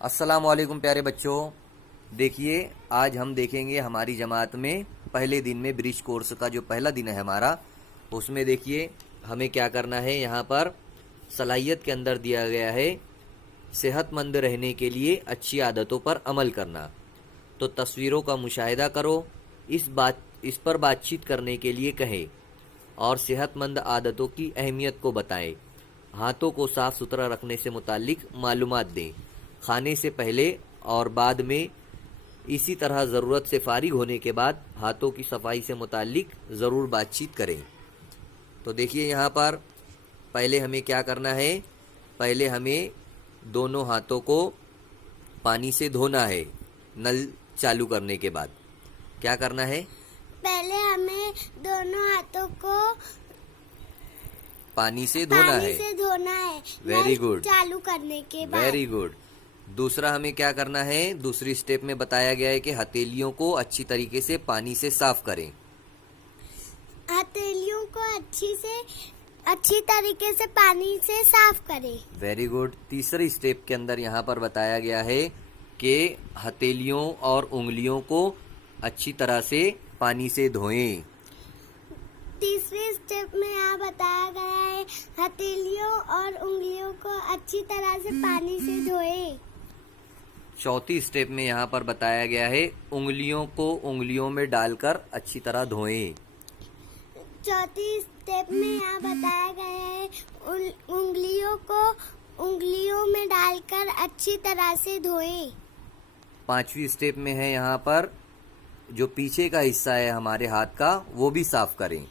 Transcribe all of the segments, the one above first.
अस्सलाम वालेकुम प्यारे बच्चों। देखिए, आज हम देखेंगे हमारी जमात में पहले दिन में ब्रिज कोर्स का जो पहला दिन है हमारा, उसमें देखिए हमें क्या करना है। यहाँ पर सलाहियत के अंदर दिया गया है सेहतमंद रहने के लिए अच्छी आदतों पर अमल करना। तो तस्वीरों का मुशाहिदा करो, इस पर बातचीत करने के लिए कहें और सेहतमंद आदतों की अहमियत को बताएं। हाथों को साफ सुथरा रखने से मुतालिक मालूमात दें। खाने से पहले और बाद में, इसी तरह ज़रूरत से फारिग होने के बाद हाथों की सफाई से मुतालिक ज़रूर बातचीत करें। तो देखिए यहाँ पर पहले हमें क्या करना है। पहले हमें दोनों हाथों को पानी से धोना है। नल चालू करने के बाद क्या करना है? पहले हमें दोनों हाथों को पानी से धोना है। Very good. चालू करने के बाद वेरी गुड। दूसरा हमें क्या करना है? दूसरी स्टेप में बताया गया है कि हथेलियों को अच्छी तरीके से पानी से साफ करें। हथेलियों को अच्छी तरीके से पानी से साफ करें। Very good. तीसरी स्टेप के अंदर यहाँ पर बताया गया है कि हथेलियों और उंगलियों को अच्छी तरह से पानी से धोएं। तीसरी स्टेप में यहाँ बताया गया है हथेलियों और उंगलियों को अच्छी तरह से पानी से धोएं। चौथी स्टेप में यहाँ पर बताया गया है उंगलियों को उंगलियों में डालकर अच्छी तरह धोएं। चौथी स्टेप में यहाँ बताया गया है उंगलियों को उंगलियों में डालकर अच्छी तरह से धोएं। पांचवी स्टेप में है यहाँ पर जो पीछे का हिस्सा है हमारे हाथ का, वो भी साफ करें।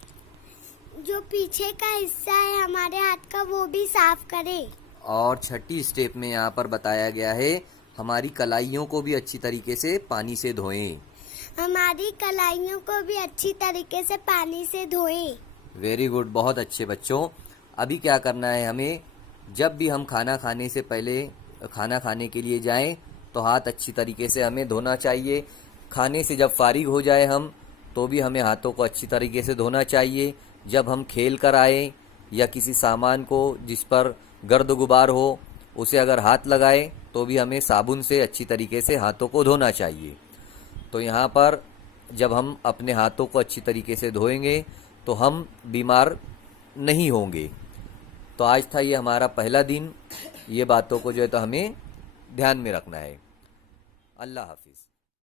जो पीछे का हिस्सा है हमारे हाथ का, वो भी साफ करें। और छठी स्टेप में यहाँ पर बताया गया है हमारी कलाइयों को भी अच्छी तरीके से पानी से धोएं। हमारी कलाइयों को भी अच्छी तरीके से पानी से धोएं। वेरी गुड, बहुत अच्छे बच्चों। अभी क्या करना है हमें? जब भी हम खाना खाने से पहले खाना खाने के लिए जाएं तो हाथ अच्छी तरीके से हमें धोना चाहिए। खाने से जब फारिग हो जाए हम, तो भी हमें हाथों को अच्छी तरीके से धोना चाहिए। जब हम खेल कर आए या किसी सामान को जिस पर गर्द गुबार हो, उसे अगर हाथ लगाए तो भी हमें साबुन से अच्छी तरीके से हाथों को धोना चाहिए। तो यहाँ पर जब हम अपने हाथों को अच्छी तरीके से धोएंगे तो हम बीमार नहीं होंगे। तो आज था ये हमारा पहला दिन। ये बातों को जो है तो हमें ध्यान में रखना है। अल्लाह हाफ़िज़।